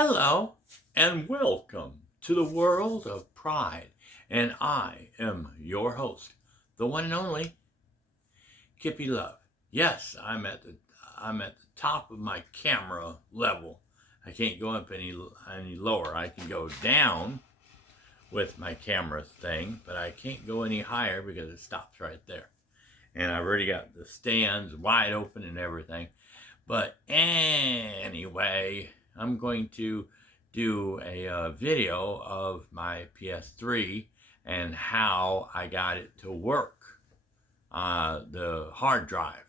Hello and welcome to the world of pride. And I am your host, the one and only Kippy Love. Yes, I'm at the top of my camera level. I can't go up any lower. I can go down with my camera thing, but I can't go any higher because it stops right there. And I've already got the stands wide open and everything. But anyway, I'm going to do a video of my PS3 and how I got it to work, the hard drive.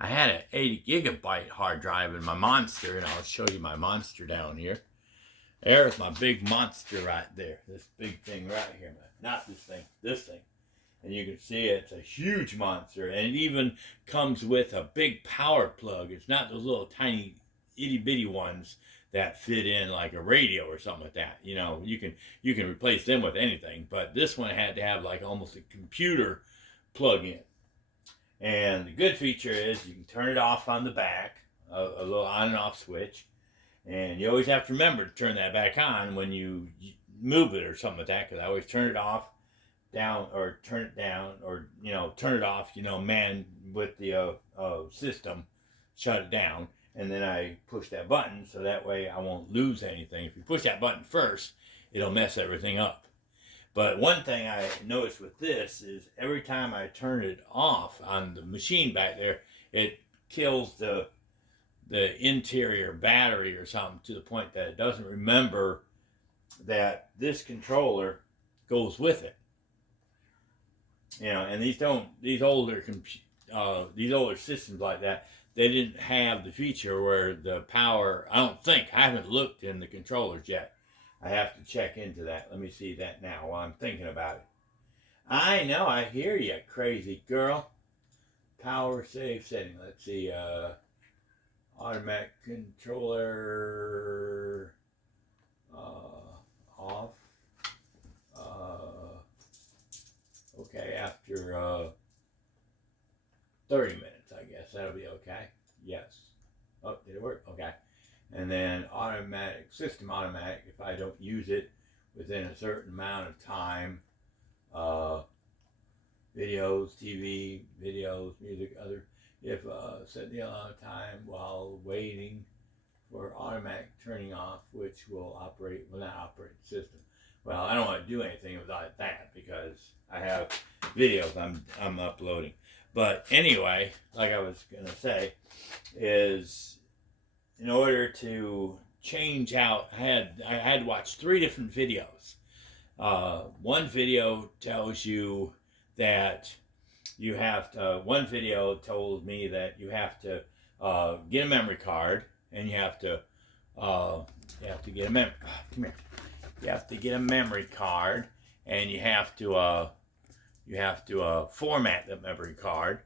I had an 80 gigabyte hard drive in my Monster, and I'll show you my Monster down here. There's my big Monster right there. This big thing right here. Not this thing, this thing. And you can see it's a huge monster, and it even comes with a big power plug. It's not those little tiny itty bitty ones that fit in like a radio or something like that. You know, you can replace them with anything, but this one had to have like almost a computer plug in. And the good feature is you can turn it off on the back, a little on and off switch, and you always have to remember to turn that back on when you move it or something like that, because I always turn it off down or turn it down, or turn it off, man with the system, shut it down, and then I push that button so that way I won't lose anything. If you push that button first, it'll mess everything up. But one thing I noticed with this is every time I turn it off on the machine back there, it kills the interior battery or something, to the point that it doesn't remember that this controller goes with it. And these older systems like that, they didn't have the feature where the power, I haven't looked in the controllers yet. I have to check into that. Let me see that now while I'm thinking about it. I know, I hear you, crazy girl. Power save setting. Let's see, automatic controller off. Okay, after 30 minutes, I guess. That'll be okay. Yes. Oh, did it work? Okay. And then system automatic, if I don't use it within a certain amount of time. Videos, TV, videos, music, other. If set the amount of time while waiting for automatic turning off, which will not operate the system. Well, I don't want to do anything without that because I have videos I'm uploading. But anyway, like I was gonna say, is in order to change out, I had watched 3 different videos. One video tells you that you have to. One video told me that you have to get a memory card, and you have to get a memory. Come here. You have to get a memory card, and you have to format the memory card,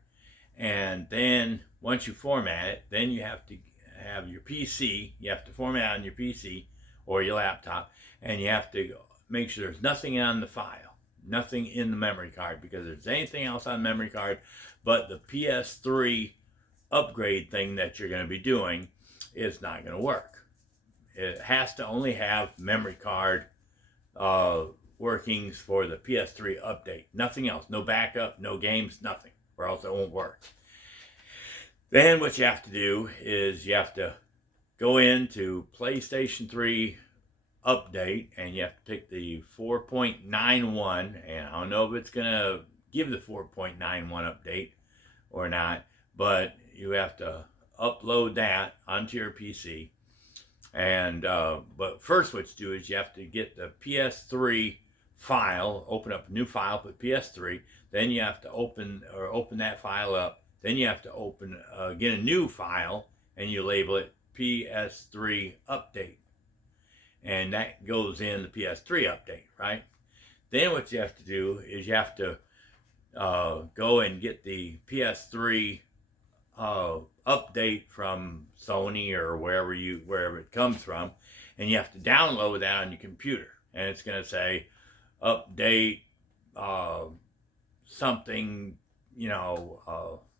and then once you format it, then you have to have your PC. You have to format on your PC or your laptop, and you have to make sure there's nothing on the file, nothing in the memory card, because if there's anything else on the memory card but the PS3 upgrade thing that you're going to be doing, it's not going to work. It has to only have memory card workings for the PS3 update. Nothing else. No backup, no games, nothing, or else it won't work. Then what you have to do is you have to go into PlayStation 3 update, and you have to pick the 4.91, and I don't know if it's going to give the 4.91 update or not, but you have to upload that onto your PC. And but first what you do is you have to get the PS3 file, open up a new file, put PS3, then you have to open that file up, then you have to get a new file, and you label it PS3 update, and that goes in the PS3 update, right? Then what you have to do is you have to go and get the PS3 update from Sony or wherever it comes from, and you have to download that on your computer, and it's going to say update something,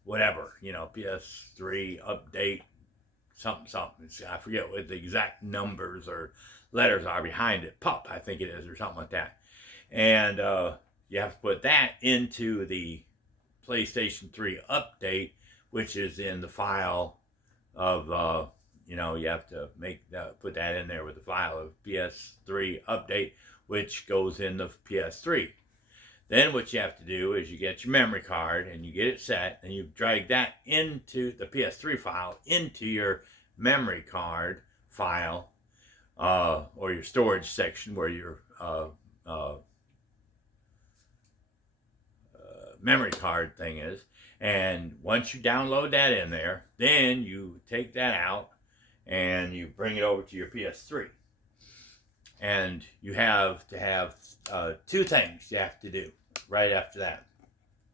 whatever, PS3 update something, something. I forget what the exact numbers or letters are behind it. PUP, I think it is, or something like that. And you have to put that into the PlayStation 3 update, which is in the file of, you know, you have to put that in there with the file of PS3 update, which goes in the PS3. Then what you have to do is you get your memory card and you get it set, and you drag that into the PS3 file into your memory card file, or your storage section where your memory card thing is. And once you download that in there, then you take that out and you bring it over to your PS3. And you have to have two things you have to do right after that.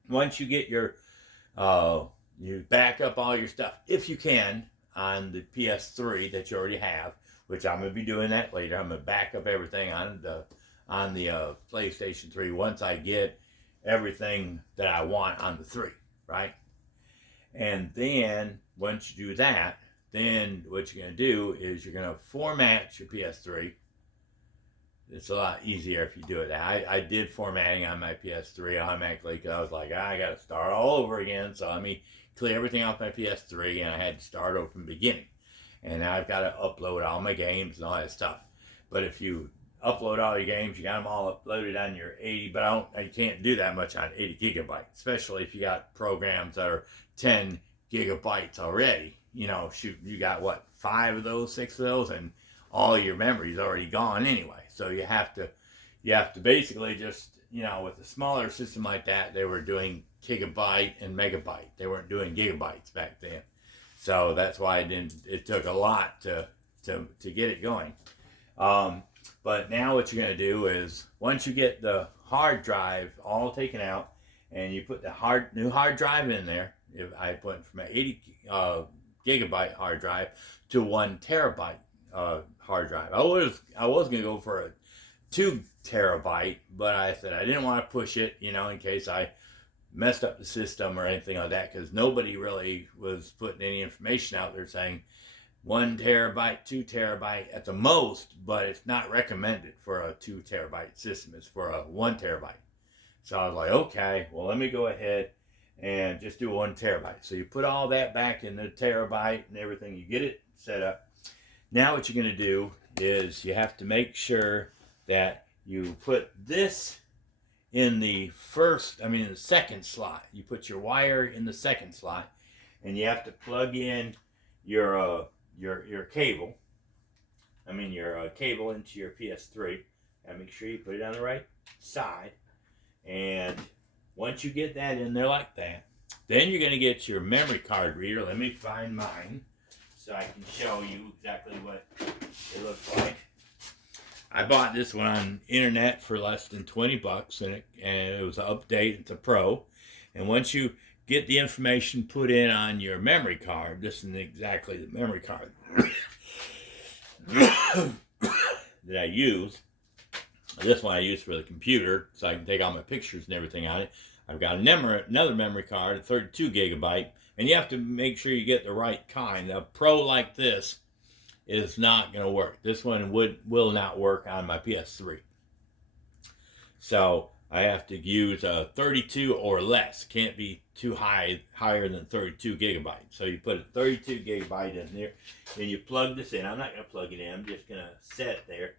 Once you get your, you back up all your stuff, if you can, on the PS3 that you already have, which I'm going to be doing that later. I'm going to back up everything on the PlayStation 3 once I get everything that I want on the 3, right? And then once you do that, then what you're going to do is you're going to format your PS3. It's a lot easier if you do it. I did formatting on my PS3 automatically because I was like, I got to start all over again. So let me clear everything off my PS3, and I had to start over from the beginning. And now I've got to upload all my games and all that stuff. But if you upload all your games, you got them all uploaded on your 80, but you can't do that much on 80 gigabytes, especially if you got programs that are 10 gigabytes already. You know, shoot, you got what, 5 of those, 6 of those, and all your memory is already gone anyway. So you have to basically just, you know, with a smaller system like that, they were doing gigabyte and megabyte. They weren't doing gigabytes back then. So that's why it took a lot to get it going. But now what you're going to do is, once you get the hard drive all taken out and you put the new hard drive in there, if I went from an 80 gigabyte hard drive to 1 terabyte hard drive. I was going to go for a 2 terabyte, but I said I didn't want to push it, you know, in case I messed up the system or anything like that, because nobody really was putting any information out there saying 1 terabyte, 2 terabyte at the most, but it's not recommended for a 2 terabyte system. It's for a 1 terabyte. So I was like, okay, well, let me go ahead and just do 1 terabyte. So you put all that back in the terabyte and everything, you get it set up. Now what you're going to do is you have to make sure that you put this in the second slot. You put your wire in the second slot, and you have to plug in your cable. Your cable into your PS3. And make sure you put it on the right side. And once you get that in there like that, then you're going to get your memory card reader. Let me find mine so I can show you exactly what it looks like. I bought this one on the internet for less than $20, and it was an update. It's a Pro. And once you get the information put in on your memory card, this is exactly the memory card that I use. This one I use for the computer, so I can take all my pictures and everything on it. I've got another memory card, a 32 gigabyte, and you have to make sure you get the right kind. A Pro like this is not going to work. This one will not work on my PS3. So I have to use a 32 or less. Can't be too higher than 32 gigabytes. So you put a 32 gigabyte in there, and you plug this in. I'm not going to plug it in. I'm just going to set it there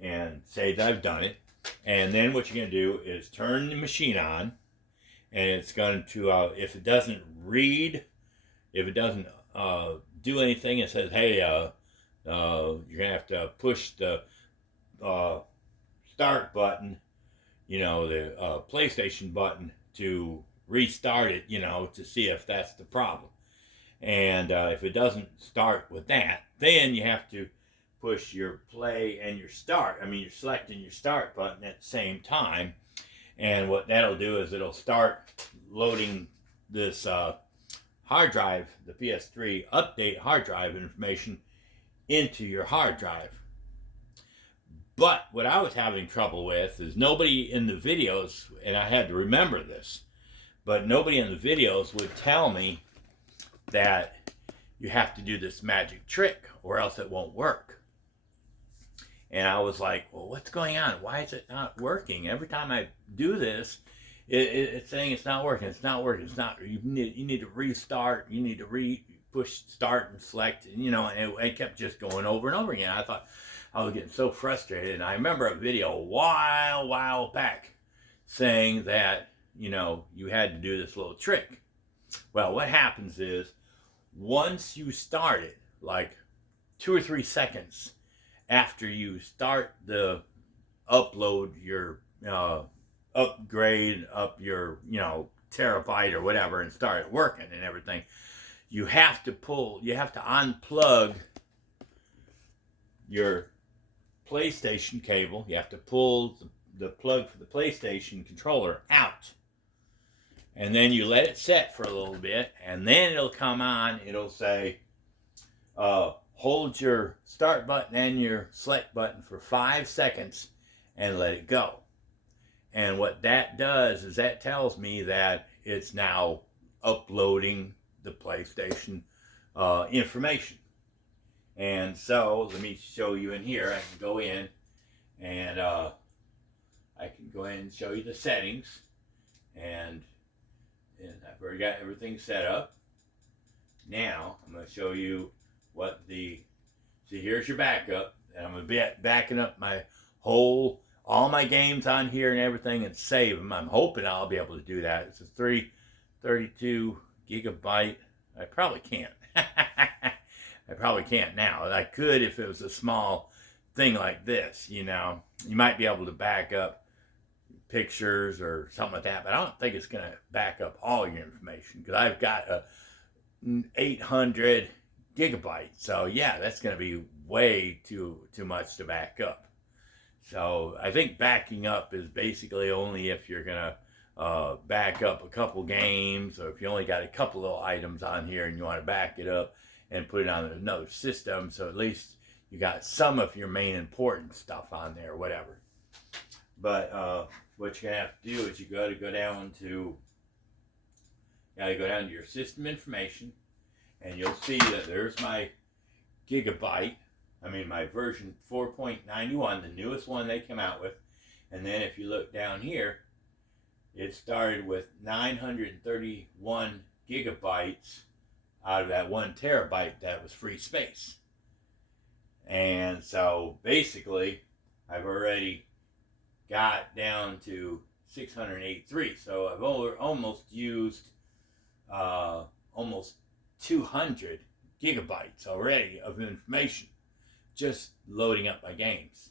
and say that I've done it. And then what you're going to do is turn the machine on, and it's going to, if it doesn't read, if it doesn't do anything, it says, hey, you're going to have to push the start button, you know, the PlayStation button to restart it, you know, to see if that's the problem. And if it doesn't start with that, then you have to push your play and your start. You're selecting your start button at the same time. And what that'll do is it'll start loading this hard drive, the PS3 update hard drive information into your hard drive. But what I was having trouble with is nobody in the videos, and I had to remember this, but nobody in the videos would tell me that you have to do this magic trick or else it won't work. And I was like, well, what's going on? Why is it not working? Every time I do this, it's saying it's not working. It's not working. It's not. You need to restart. You need to push start and select. And, and it kept just going over and over again. I thought I was getting so frustrated. And I remember a video a while back saying that, you had to do this little trick. Well, what happens is once you start it, like 2 or 3 seconds after you start the upload your upgrade up your terabyte or whatever and start working and everything, you have to unplug your PlayStation cable. You have to pull the plug for the PlayStation controller out, and then you let it set for a little bit, and then it'll come on. It'll say hold your start button and your select button for 5 seconds and let it go. And what that does is that tells me that it's now uploading the PlayStation information. And so let me show you in here. I can go in and I can go ahead and show you the settings. And I've already got everything set up. Now I'm going to show you see, here's your backup, and I'm going to be backing up all my games on here and everything and save them. I'm hoping I'll be able to do that. It's a 32 gigabyte. I probably can't. I probably can't now. I could if it was a small thing like this, You might be able to back up pictures or something like that, but I don't think it's going to back up all your information because I've got a 800 gigabytes. So yeah, that's going to be way too much to back up. So I think backing up is basically only if you're going to back up a couple games, or if you only got a couple little items on here and you want to back it up and put it on another system, so at least you got some of your main important stuff on there or whatever. But what you're going to have to do is you got to go down to your system information, and you'll see that there's my gigabyte. My version 4.91, the newest one they came out with. And then if you look down here, it started with 931 gigabytes out of that 1 terabyte that was free space. And so basically, I've already got down to 683. So I've almost used almost 200 gigabytes already of information just loading up my games.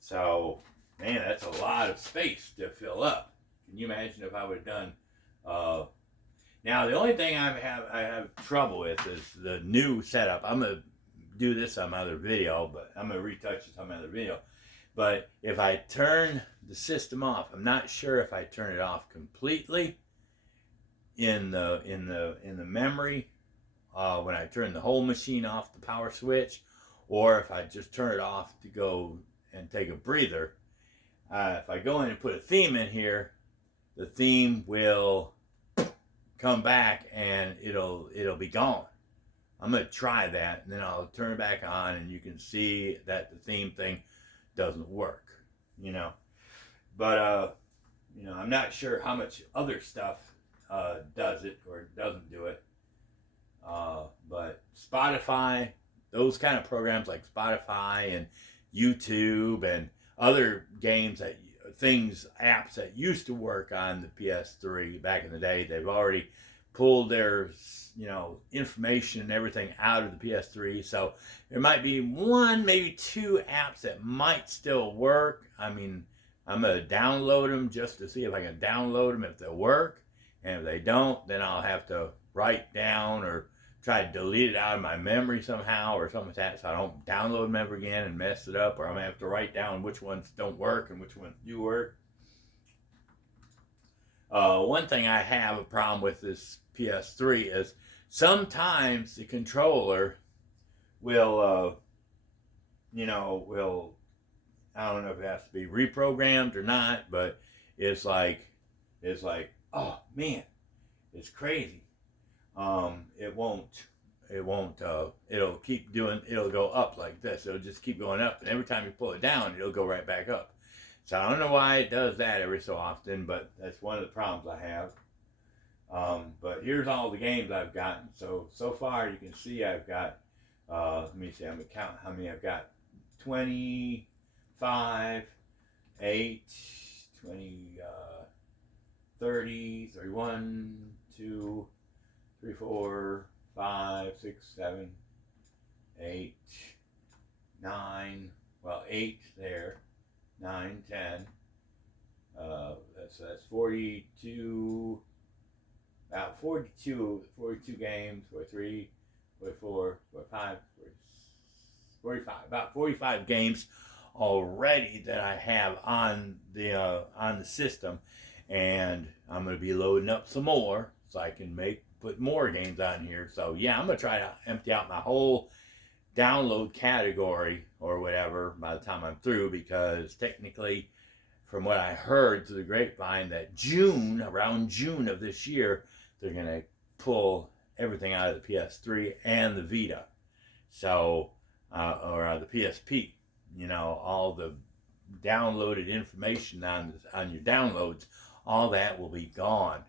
So, man, that's a lot of space to fill up. Can you imagine if I would have done now the only thing I have trouble with is the new setup. I'm gonna do this on my other video, but I'm gonna retouch this on my other video. But if I turn the system off, I'm not sure if I turn it off completely in the memory when I turn the whole machine off, the power switch, or if I just turn it off to go and take a breather. If I go in and put a theme in here, the theme will come back and it'll be gone. I'm going to try that, and then I'll turn it back on, and you can see that the theme thing doesn't work, But, I'm not sure how much other stuff does it or doesn't do it. But Spotify, those kind of programs like Spotify and YouTube and other apps that used to work on the PS3 back in the day, they've already pulled their information and everything out of the PS3. So there might be 1, maybe 2 apps that might still work. I'm going to download them just to see if I can download them if they'll work. And if they don't, then I'll have to write down or try to delete it out of my memory somehow or something like that, so I don't download them ever again and mess it up, or I'm going to have to write down which ones don't work and which ones do work. One thing I have a problem with this PS3 is sometimes the controller will, I don't know if it has to be reprogrammed or not, but it's like, oh man, it's crazy. It won't it'll keep doing, it'll go up like this. It'll just keep going up. And every time you pull it down, it'll go right back up. So I don't know why it does that every so often, but that's one of the problems I have. But here's all the games I've gotten. So far you can see I've got, let me see, I'm going to count how many I've got. 25, 8, 20, 30, 31, 2, 3, 4, 5, 6, 7, 8, 9, well, 8 there, 9, 10, that's 42, about 42 games, 43, 44, 45, 45, about 45 games already that I have on the system, and I'm going to be loading up some more so I can put more games on here. So yeah, I'm going to try to empty out my whole download category or whatever by the time I'm through, because technically, from what I heard through the grapevine, that around June of this year, they're going to pull everything out of the PS3 and the Vita. So, or the PSP, all the downloaded information on your downloads, all that will be gone.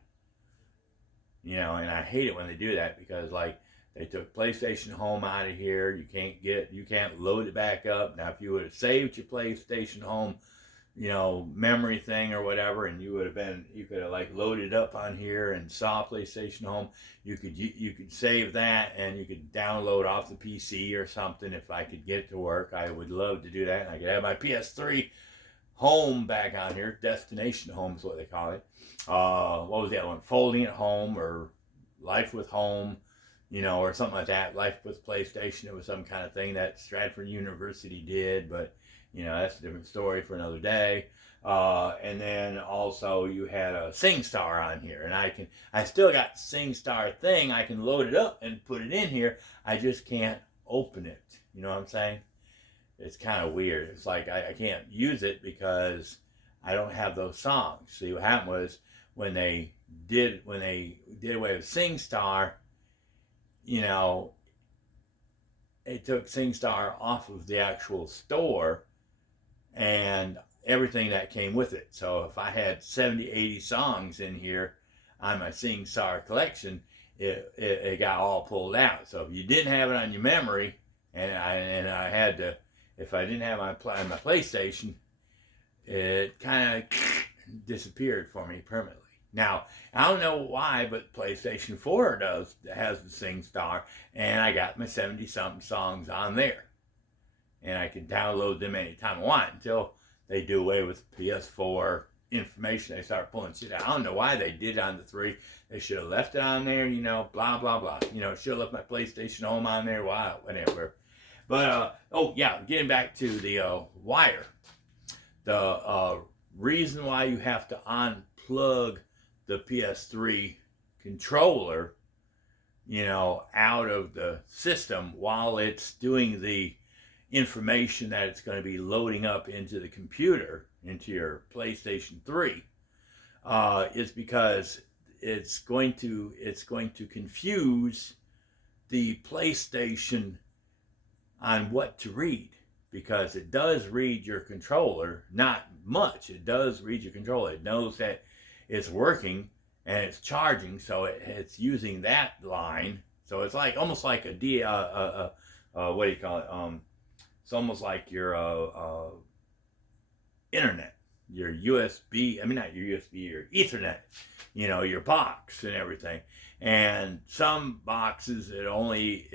And I hate it when they do that, because like they took PlayStation Home out of here. You can't load it back up. Now, if you would have saved your PlayStation Home, memory thing or whatever, and you could have like loaded up on here and saw PlayStation Home, you could save that and you could download off the PC or something. If I could get it to work, I would love to do that, and I could have my PS3 Home back on here. Destination Home is what they call it. What was the other one? Folding at Home, or Life with Home, or something like that. Life with PlayStation. It was some kind of thing that Stratford University did, but that's a different story for another day. And then also you had a SingStar on here, and I still got SingStar thing. I can load it up and put it in here. I just can't open it. You know what I'm saying? It's kind of weird. It's like I can't use it because I don't have those songs. See, what happened was when they did away with SingStar, they took SingStar off of the actual store and everything that came with it. So if I had 70, 80 songs in here on my SingStar collection, it got all pulled out. So if you didn't have it on your memory, and I had to, if I didn't have my PlayStation, it kind of disappeared for me permanently. Now, I don't know why, but PlayStation 4 has the SingStar, and I got my 70-something songs on there. And I can download them anytime I want until they do away with PS4 information. They start pulling shit out. I don't know why they did it on the 3. They should have left it on there, blah, blah, blah. Should have left my PlayStation Home on there, whatever. But, getting back to the wire. The reason why you have to unplug the PS3 controller, out of the system while it's doing the information that it's going to be loading up into the computer, into your PlayStation 3, is because it's going to confuse the PlayStation on what to read, because it does read your controller, not much. It does read your controller. It knows that it's working and it's charging, so it's using that line. So it's like almost like what do you call it? It's almost like your internet, your USB. I mean, not your USB, your Ethernet. Your box and everything. And some boxes, it only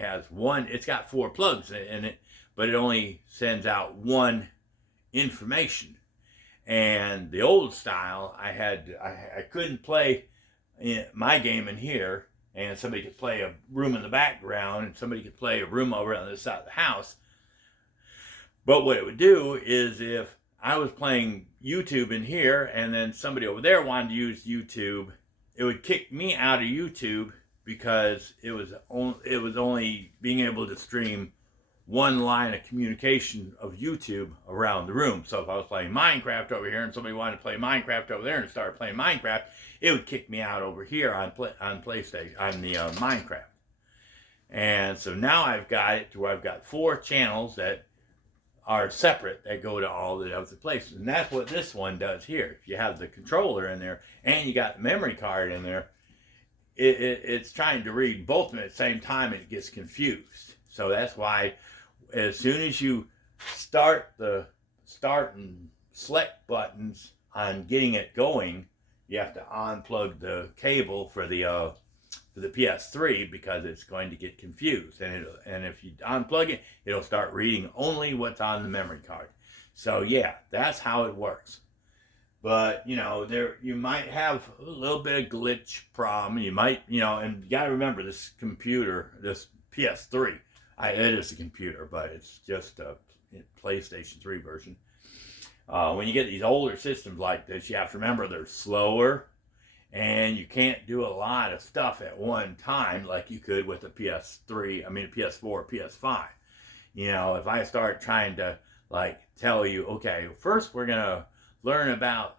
has one. It's got 4 plugs in it, but it only sends out one information. And the old style, I couldn't play my game in here, and somebody could play a room in the background, and somebody could play a room over on the other side of the house. But what it would do is, if I was playing YouTube in here, and then somebody over there wanted to use YouTube, it would kick me out of YouTube, because it was only being able to stream one line of communication of YouTube around the room. So if I was playing Minecraft over here and somebody wanted to play Minecraft over there and started playing Minecraft, it would kick me out over here on PlayStation, on the Minecraft. And so now I've got it to where I've got 4 channels that are separate that go to all the other places. And that's what this one does here. If you have the controller in there and you got the memory card in there, it's trying to read both of them at the same time and it gets confused. So that's why as soon as you start the start and select buttons on getting it going, you have to unplug the cable for the PS3 because it's going to get confused. And if you unplug it, it'll start reading only what's on the memory card. So yeah, that's how it works. But you might have a little bit of glitch problem. You might, and you gotta remember this computer, this PS3. It is a computer, but it's just a PlayStation 3 version. When you get these older systems like this, you have to remember they're slower, and you can't do a lot of stuff at one time like you could with a PS4, PS5. If I start trying to tell you, okay, first we're gonna learn about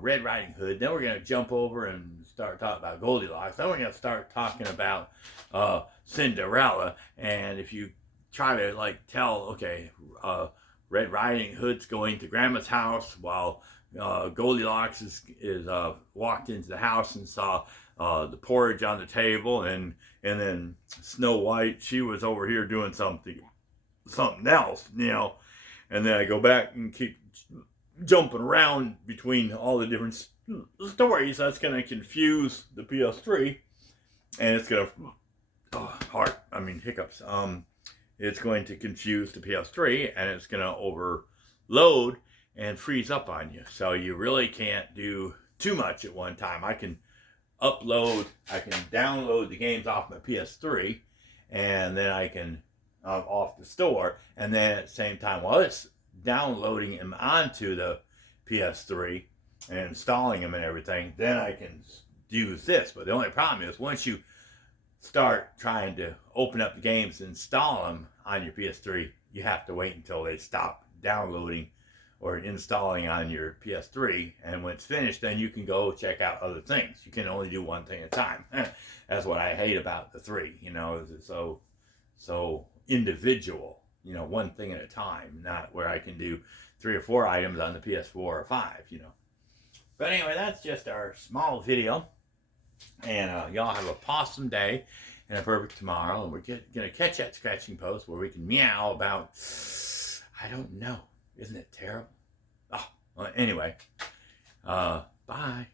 Red Riding Hood, then we're gonna jump over and start talking about Goldilocks, then we're gonna start talking about Cinderella, and if you try to tell, okay, Red Riding Hood's going to Grandma's house while Goldilocks is walked into the house and saw the porridge on the table, and then Snow White, she was over here doing something else, and then I go back and keep jumping around between all the different stories. That's going to confuse the PS3, and it's going to hiccups. It's going to confuse the PS3, and it's going to overload and freeze up on you. So you really can't do too much at one time. I can download the games off my PS3, and then I can off the store, and then at the same time, while it's downloading them onto the PS3 and installing them and everything, then I can use this. But the only problem is once you start trying to open up the games and install them on your PS3, you have to wait until they stop downloading or installing on your PS3, and when it's finished, then you can go check out other things. You can only do one thing at a time. That's what I hate about the 3. It's so individual. One thing at a time, not where I can do 3 or 4 items on the PS4 or 5. But anyway, that's just our small video, and y'all have a possum day and a perfect tomorrow, and we're gonna catch that scratching post where we can meow about, I don't know. Isn't it terrible? Oh, well, anyway, bye.